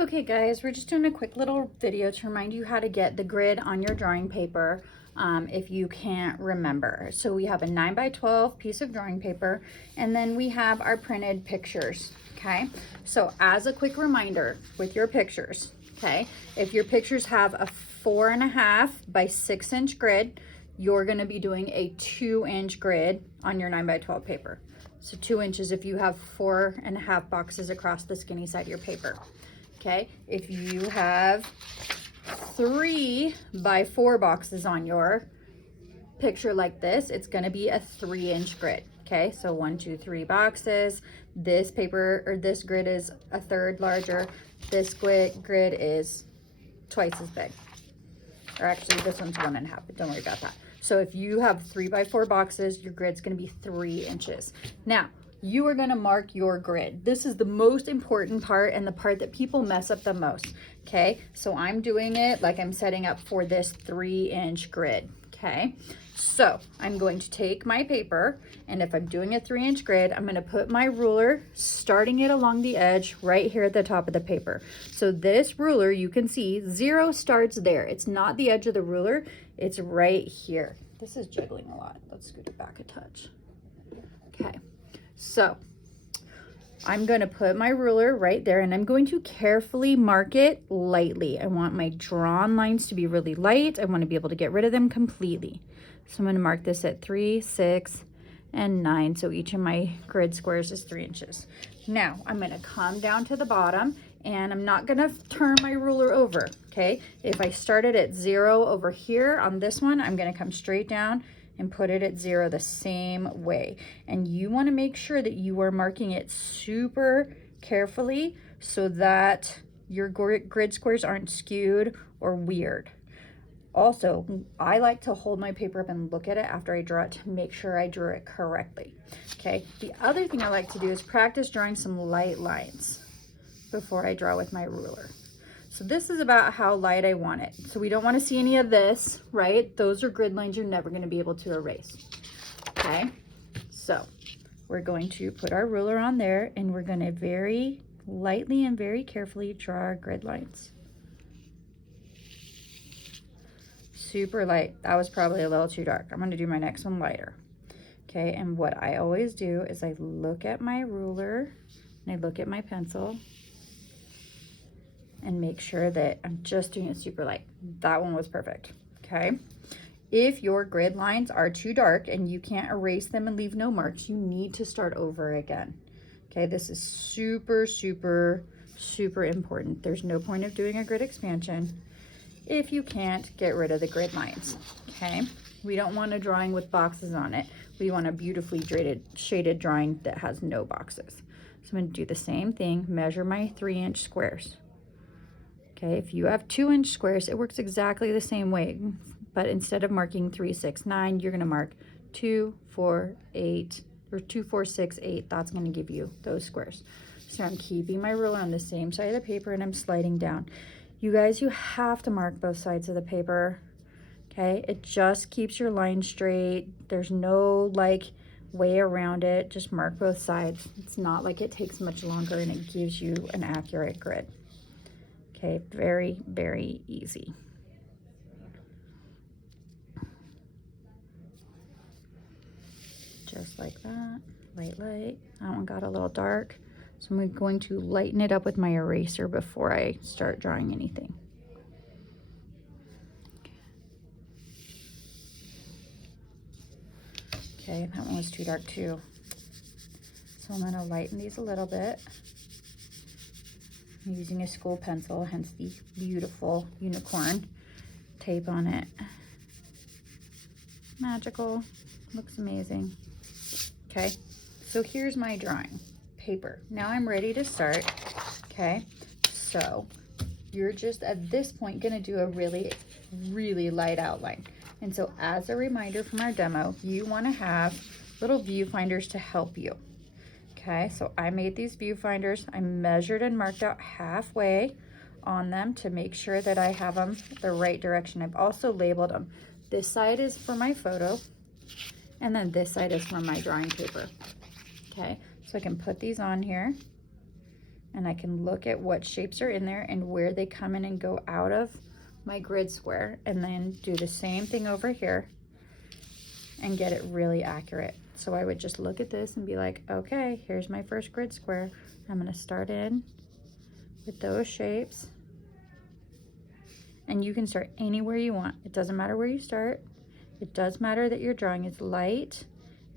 Okay guys, we're just doing a quick little video to remind you how to get the grid on your drawing paper if you can't remember. So we have a 9x12 piece of drawing paper, and then we have our printed pictures, okay? So as a quick reminder with your pictures, okay, if your pictures have a 4.5 by 6 inch grid, you're gonna be doing a 2-inch grid on your 9x12 paper. So 2 inches if you have 4.5 boxes across the skinny side of your paper. Okay, if you have 3 by 4 boxes on your picture like this, it's going to be a 3-inch grid. Okay, so 1, 2, 3 boxes. This paper or this grid is a third larger. This grid is twice as big. Or actually, this one's 1.5, but don't worry about that. So if you have 3 by 4 boxes, your grid's going to be 3 inches. Now, you are going to mark your grid. This is the most important part and the part that people mess up the most. Okay, so I'm doing it like I'm setting up for this 3-inch grid. Okay, so I'm going to take my paper, and if I'm doing a 3-inch grid, I'm going to put my ruler, starting it along the edge right here at the top of the paper. So this ruler, you can see 0 starts there. It's not the edge of the ruler, it's right here. This is jiggling a lot. Let's scoot it back a touch. Okay. So I'm going to put my ruler right there, and I'm going to carefully mark it lightly. I want my drawn lines to be really light. I want to be able to get rid of them completely. So I'm going to mark this at 3, 6, and 9. So each of my grid squares is 3 inches. Now I'm going to come down to the bottom, and I'm not going to turn my ruler over. Okay. If I started at 0 over here on this one, I'm going to come straight down and put it at 0 the same way. And you want to make sure that you are marking it super carefully so that your grid squares aren't skewed or weird. Also, I like to hold my paper up and look at it after I draw it to make sure I drew it correctly. Okay, the other thing I like to do is practice drawing some light lines before I draw with my ruler. So this is about how light I want it. So we don't want to see any of this, right? Those are grid lines you're never going to be able to erase. Okay, so we're going to put our ruler on there, and we're going to very lightly and very carefully draw our grid lines. Super light. That was probably a little too dark. I'm going to do my next one lighter. Okay, and what I always do is I look at my ruler and I look at my pencil and make sure that I'm just doing it super light. That one was perfect. Okay, if your grid lines are too dark and you can't erase them and leave no marks, you need to start over again. Okay, this is super important. There's no point of doing a grid expansion if you can't get rid of the grid lines. Okay, we don't want a drawing with boxes on it. We want a beautifully shaded drawing that has no boxes. So I'm going to do the same thing, measure my 3-inch squares. Okay, if you have 2-inch squares, it works exactly the same way, but instead of marking 3, 6, 9, you're going to mark 2, 4, 8, or 2, 4, 6, 8. That's going to give you those squares. So I'm keeping my ruler on the same side of the paper, and I'm sliding down. You guys, you have to mark both sides of the paper. Okay, it just keeps your line straight. There's no like way around it. Just mark both sides. It's not like it takes much longer, and it gives you an accurate grid. Okay, very easy. Just like that, light. That one got a little dark. So I'm going to lighten it up with my eraser before I start drawing anything. Okay, that one was too dark too. So I'm gonna lighten these a little bit. I'm using a school pencil, hence the beautiful unicorn tape on it. Magical, looks amazing. Okay, so here's my drawing paper. Now I'm ready to start. Okay, so you're just at this point gonna do a really light outline. And so as a reminder from our demo, you wanna have little viewfinders to help you. Okay, so I made these viewfinders. I measured and marked out halfway on them to make sure that I have them the right direction. I've also labeled them. This side is for my photo, and then this side is for my drawing paper. Okay, so I can put these on here and I can look at what shapes are in there and where they come in and go out of my grid square, and then do the same thing over here and get it really accurate. So I would just look at this and be like, okay, here's my first grid square. I'm gonna start in with those shapes. And you can start anywhere you want. It doesn't matter where you start. It does matter that your drawing is light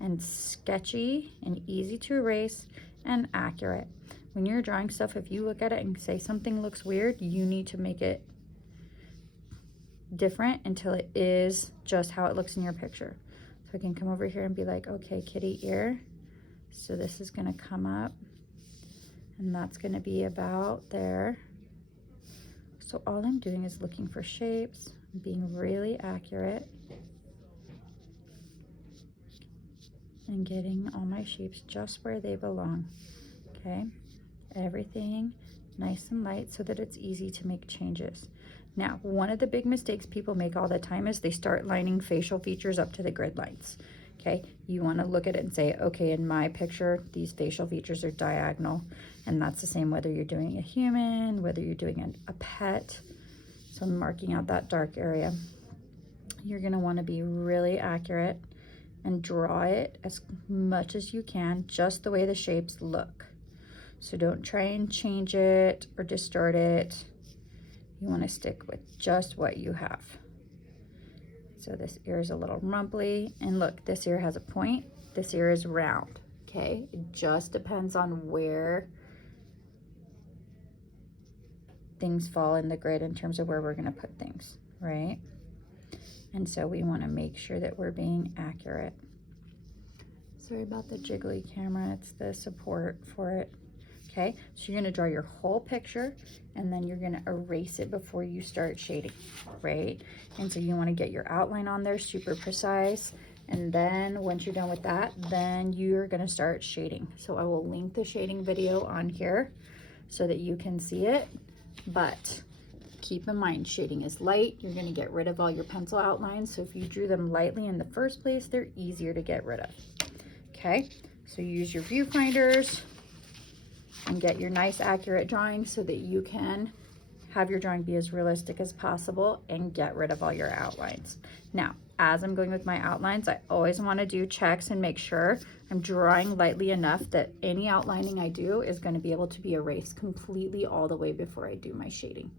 and sketchy and easy to erase and accurate. When you're drawing stuff, if you look at it and say something looks weird, you need to make it different until it is just how it looks in your picture. So I can come over here and be like, okay, kitty ear. So this is gonna come up and that's gonna be about there. So all I'm doing is looking for shapes, being really accurate, and getting all my shapes just where they belong, okay? Everything nice and light so that it's easy to make changes. Now, one of the big mistakes people make all the time is they start lining facial features up to the grid lines, okay? You wanna look at it and say, okay, in my picture, these facial features are diagonal, and that's the same whether you're doing a human, whether you're doing a pet. So I'm marking out that dark area. You're gonna wanna be really accurate and draw it as much as you can, just the way the shapes look. So don't try and change it or distort it. You wanna stick with just what you have. So this ear is a little rumply, and look, this ear has a point, this ear is round, okay? It just depends on where things fall in the grid in terms of where we're gonna put things, right? And so we wanna make sure that we're being accurate. Sorry about the jiggly camera, it's the support for it. Okay, so you're gonna draw your whole picture and then you're gonna erase it before you start shading, right? And so you wanna get your outline on there super precise. And then once you're done with that, then you're gonna start shading. So I will link the shading video on here so that you can see it. But keep in mind, shading is light. You're gonna get rid of all your pencil outlines. So if you drew them lightly in the first place, they're easier to get rid of. Okay, so use your viewfinders and get your nice accurate drawing so that you can have your drawing be as realistic as possible and get rid of all your outlines. Now, as I'm going with my outlines, I always want to do checks and make sure I'm drawing lightly enough that any outlining I do is going to be able to be erased completely all the way before I do my shading.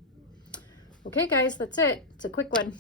Okay guys, that's it. It's a quick one.